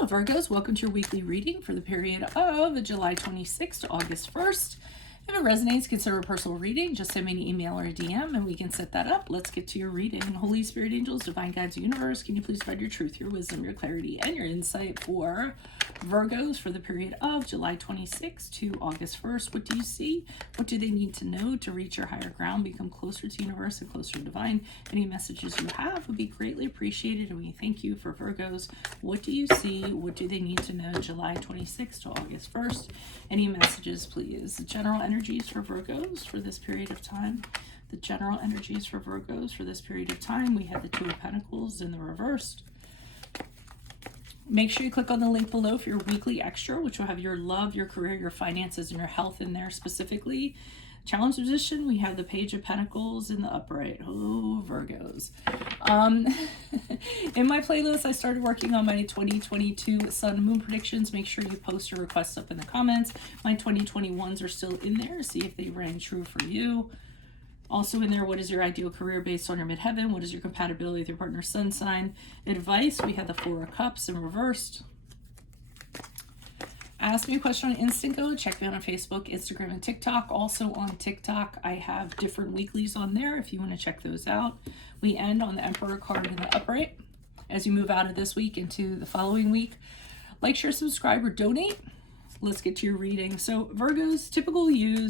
Hello Virgos, welcome to your weekly reading for the period of July 26th to August 1st. If it resonates, consider a personal reading. Just send me an email or a DM and we can set that up. Let's get to your reading. Holy Spirit, angels, divine guides, universe, can you please provide your truth, your wisdom, your clarity, and your insight for Virgos for the period of July 26th to August 1st? What do you see? What do they need to know to reach your higher ground, become closer to universe and closer to divine? Any messages you have would be greatly appreciated, and we thank you for Virgos. What do you see? What do they need to know July 26th to August 1st? Any messages, please? General energies for Virgos for this period of time. The general energies for Virgos for this period of time. We have the Two of Pentacles in the reversed. Make sure you click on the link below for your weekly extra, which will have your love, your career, your finances, and your health in there specifically. Challenge position, we have the Page of Pentacles in the upright. Oh, Virgos. In my playlist, I started working on my 2022 sun and moon predictions. Make sure you post your requests up in the comments. My 2021s are still in there. See if they rang true for you. Also in there, what is your ideal career based on your midheaven? What is your compatibility with your partner's sun sign? Advice, we have the Four of Cups in reversed. Ask me a question on Instant Go. Check me out on Facebook, Instagram, and TikTok. Also on TikTok, I have different weeklies on there if you want to check those out. We end on the Emperor card in the upright as you move out of this week into the following week. Like, share, subscribe, or donate. Let's get to your reading. So Virgos, typical you,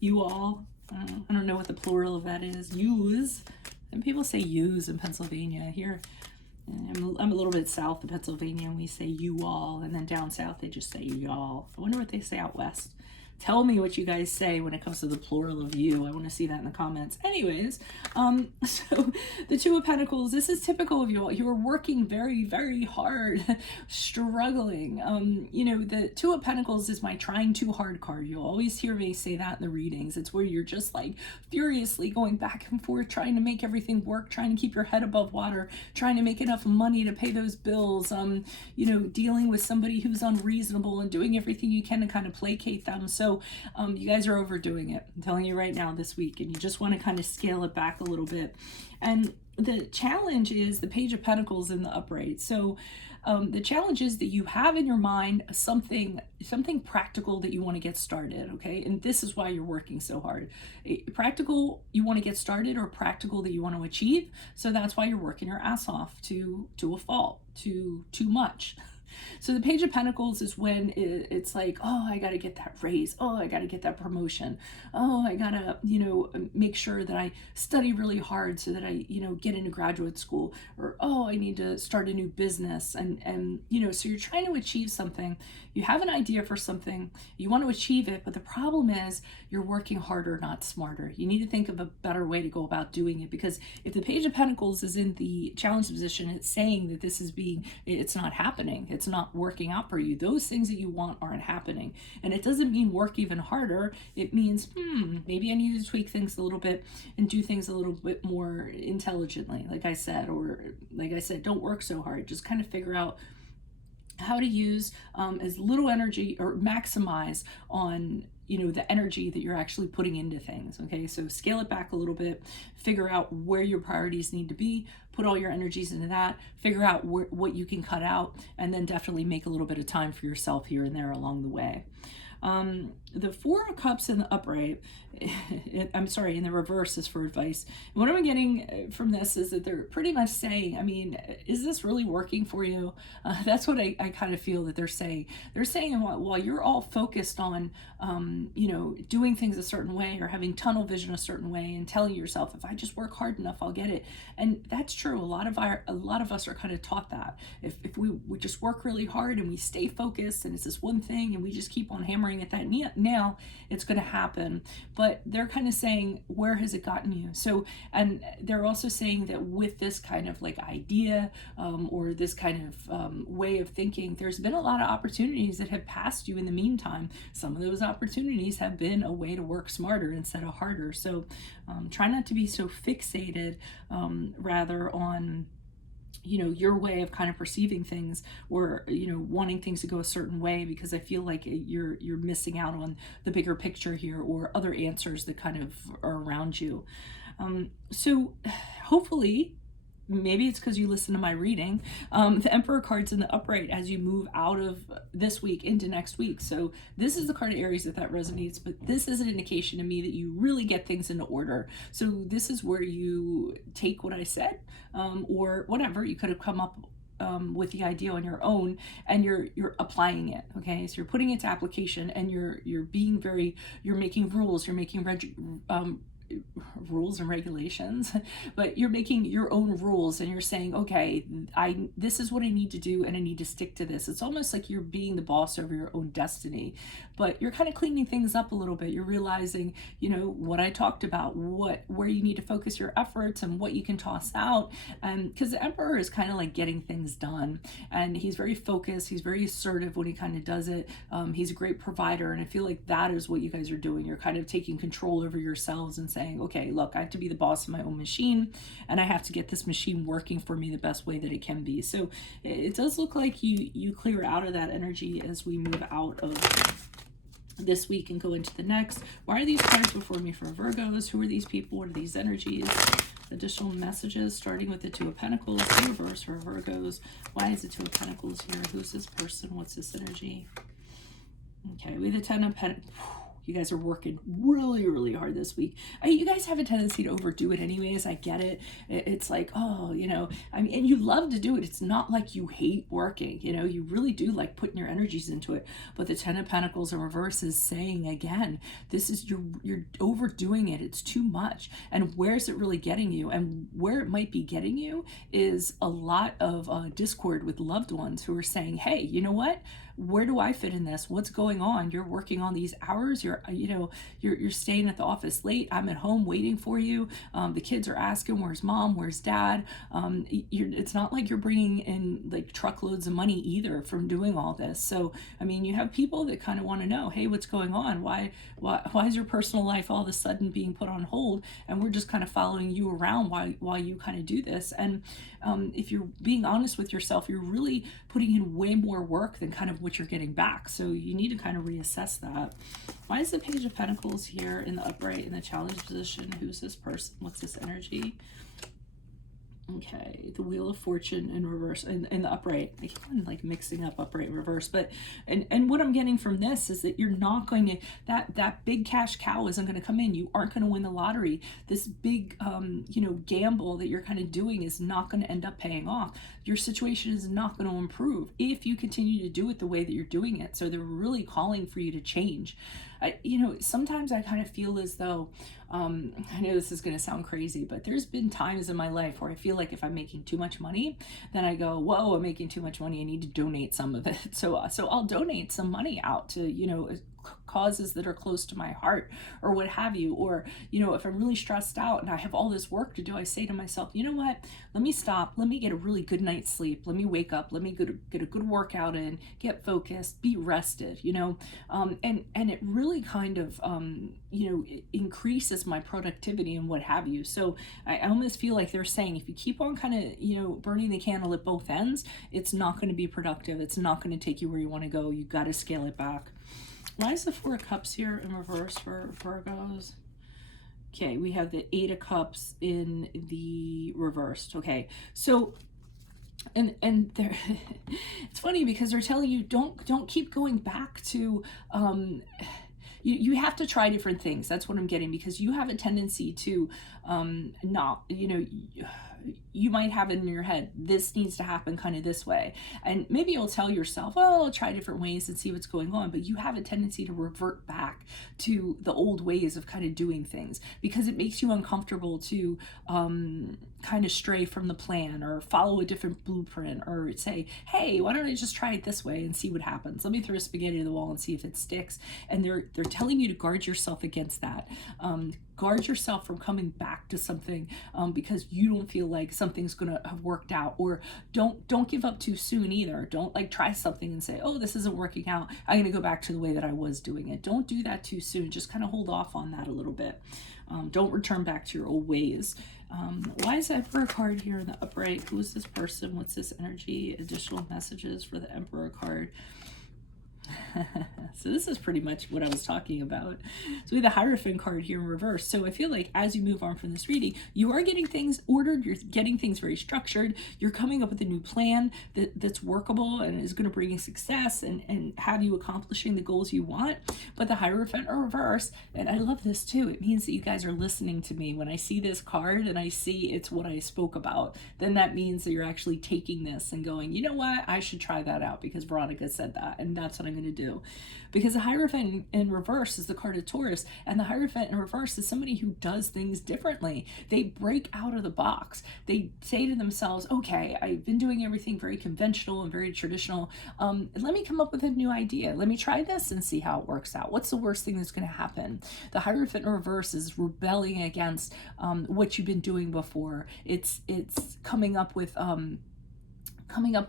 you all. I don't know what the plural of that is. Yous. And people say yous in Pennsylvania. Here, I'm a little bit south of Pennsylvania, and we say you all, and then down south they just say y'all. I wonder what they say out west. Tell me what you guys say when it comes to the plural of you. I want to see that in the comments. Anyways, so the Two of Pentacles, this is typical of you all. You are working very, very hard, struggling. You know, the Two of Pentacles is my trying too hard card. You'll always hear me say that in the readings. It's where you're just like furiously going back and forth, trying to make everything work, trying to keep your head above water, trying to make enough money to pay those bills, you know, dealing with somebody who's unreasonable and doing everything you can to kind of placate them. So you guys are overdoing it. I'm telling you right now this week, and you just want to kind of scale it back a little bit. And the challenge is the Page of Pentacles in the upright. So the challenge is that you have in your mind something practical that you want to get started, okay? And this is why you're working so hard. Practical, you want to get started, or practical that you want to achieve. So that's why you're working your ass off to a fault, too much. So the Page of Pentacles is when it's like, oh, I got to get that raise. Oh, I got to get that promotion. Oh, I got to, you know, make sure that I study really hard so that I, you know, get into graduate school. Or, oh, I need to start a new business. And you know, so you're trying to achieve something. You have an idea for something. You want to achieve it. But the problem is you're working harder, not smarter. You need to think of a better way to go about doing it. Because if the Page of Pentacles is in the challenge position, it's saying that this is it's not happening. It's not working out for you. Those things that you want aren't happening. And it doesn't mean work even harder. It means, maybe I need to tweak things a little bit and do things a little bit more intelligently, like I said, or like I said, don't work so hard. Just kind of figure out how to use as little energy or maximize on, you know, the energy that you're actually putting into things. Okay, so scale it back a little bit, figure out where your priorities need to be, put all your energies into that, figure out what you can cut out, and then definitely make a little bit of time for yourself here and there along the way. The Four of Cups in the upright, in the reverse is for advice. And what I'm getting from this is that they're pretty much saying, I mean, is this really working for you? That's what I kind of feel that they're saying. They're saying while you're all focused on, you know, doing things a certain way or having tunnel vision a certain way and telling yourself, if I just work hard enough, I'll get it. And that's true. A lot of us are kind of taught that. If we just work really hard and we stay focused and it's this one thing and we just keep on hammering at that now, it's going to happen. But they're kind of saying, where has it gotten you? So, and they're also saying that with this kind of like idea or this kind of way of thinking, there's been a lot of opportunities that have passed you in the meantime. Some of those opportunities have been a way to work smarter instead of harder. So try not to be so fixated rather on, you know, your way of kind of perceiving things, or, you know, wanting things to go a certain way, because I feel like you're missing out on the bigger picture here, or other answers that kind of are around you. So hopefully maybe it's because you listen to my reading. The Emperor card's in the upright as you move out of this week into next week. So this is the card of Aries, if that resonates, but this is an indication to me that you really get things into order. So this is where you take what I said, or whatever you could have come up with the idea on your own, and you're applying it. Okay, so you're putting it to application, and you're being very, you're making rules, you're making rules and regulations, but you're making your own rules, and you're saying, okay, this is what I need to do, and I need to stick to this. It's almost like you're being the boss over your own destiny, but you're kind of cleaning things up a little bit. You're realizing, what I talked about, where you need to focus your efforts and what you can toss out. And because the Emperor is kind of like getting things done, and he's very focused, he's very assertive when he kind of does it. He's a great provider, and I feel like that is what you guys are doing. You're kind of taking control over yourselves and saying, okay, look, I have to be the boss of my own machine, and I have to get this machine working for me the best way that it can be. So it does look like you clear out of that energy as we move out of this week and go into the next. Why are these cards before me for Virgos? Who are these people? What are these energies? Additional messages, starting with the Two of Pentacles, the reverse for Virgos. Why is the Two of Pentacles here? Who's this person? What's this energy? Okay, we have the Ten of Pentacles. You guys are working really, really hard this week. You guys have a tendency to overdo it anyways. I get it. It's like, oh, I mean, and you love to do it. It's not like you hate working, you really do like putting your energies into it. But the Ten of Pentacles in reverse is saying, again, this is, you're overdoing it. It's too much. And where's it really getting you? And where it might be getting you is a lot of discord with loved ones who are saying, hey, you know what? Where do I fit in this? What's going on? You're working on these hours. You're staying at the office late. I'm at home waiting for you. The kids are asking, where's mom? Where's dad? It's not like you're bringing in like truckloads of money either from doing all this. So, I mean, you have people that kind of want to know, hey, what's going on? Why is your personal life all of a sudden being put on hold? And we're just kind of following you around while you kind of do this. And if you're being honest with yourself, you're really putting in way more work than kind of what you're getting back. So you need to kind of reassess that. Why is the Page of Pentacles here in the upright in the challenge position? Who's this person? What's this energy? Okay, the Wheel of Fortune in reverse, in the upright. I keep on like mixing up upright and reverse, but and what I'm getting from this is that you're not going to, that big cash cow isn't going to come in. You aren't going to win the lottery. This big gamble that you're kind of doing is not going to end up paying off. Your situation is not going to improve if you continue to do it the way that you're doing it. So they're really calling for you to change. Sometimes I kind of feel as though, I know this is going to sound crazy, but there's been times in my life where I feel like if I'm making too much money, then I go, whoa, I'm making too much money. I need to donate some of it. So I'll donate some money out to, causes that are close to my heart or what have you. Or, if I'm really stressed out and I have all this work to do, I say to myself, you know what, let me stop. Let me get a really good night's sleep. Let me wake up. Let me get a good workout in, get focused, be rested, and it really kind of, it increases my productivity and what have you. So I almost feel like they're saying, if you keep on kind of, burning the candle at both ends, it's not going to be productive. It's not going to take you where you want to go. You got to scale it back. Why is the Four of Cups here in reverse for Virgos? Okay, we have the Eight of Cups in the reversed. Okay, so and they're it's funny because they're telling you don't keep going back to you have to try different things. That's what I'm getting, because you have a tendency to not, you might have it in your head, this needs to happen kind of this way. And maybe you'll tell yourself, well, I'll try different ways and see what's going on. But you have a tendency to revert back to the old ways of kind of doing things because it makes you uncomfortable to kind of stray from the plan or follow a different blueprint or say, hey, why don't I just try it this way and see what happens? Let me throw spaghetti to the wall and see if it sticks. And they're telling you to guard yourself against that. Guard yourself from coming back to something because you don't feel like something's gonna have worked out. Or don't give up too soon either. Don't like try something and say, oh, this isn't working out, I'm gonna go back to the way that I was doing it. Don't do that too soon. Just kind of hold off on that a little bit. Don't return back to your old ways. Why is the Emperor card here in the upright? Who is this person? What's this energy? Additional messages for the Emperor card. So this is pretty much what I was talking about. So we have the Hierophant card here in reverse. So I feel like as you move on from this reading, you are getting things ordered, you're getting things very structured, you're coming up with a new plan that's workable and is going to bring you success and have you accomplishing the goals you want. But the Hierophant in reverse, and I love this too, it means that you guys are listening to me. When I see this card and I see it's what I spoke about, then that means that you're actually taking this and going, you know what, I should try that out because Veronica said that, and that's what I'm going to do. Because the Hierophant in reverse is the card of Taurus, and the Hierophant in reverse is somebody who does things differently. They break out of the box. They say to themselves, okay, I've been doing everything very conventional and very traditional. Let me come up with a new idea. Let me try this and see how it works out. What's the worst thing that's going to happen? The Hierophant in reverse is rebelling against what you've been doing before. It's coming up with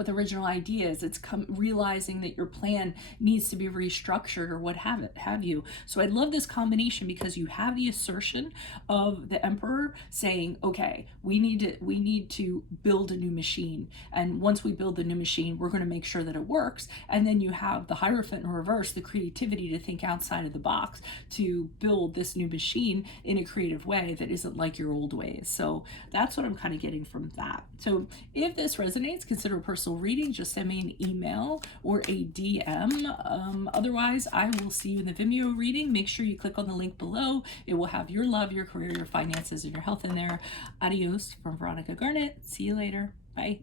original ideas. It's realizing that your plan needs to be restructured or what have you. So I love this combination because you have the assertion of the Emperor saying, okay, we need to build a new machine, and once we build the new machine, we're going to make sure that it works. And then you have the Hierophant in reverse, the creativity to think outside of the box to build this new machine in a creative way that isn't like your old ways. So that's what I'm kind of getting from that. So if this resonates, consider a personal reading. Just send me an email or a DM. Otherwise, I will see you in the Vimeo reading. Make sure you click on the link below. It will have your love, your career, your finances, and your health in there. Adios from Veronica Garnett. See you later. Bye.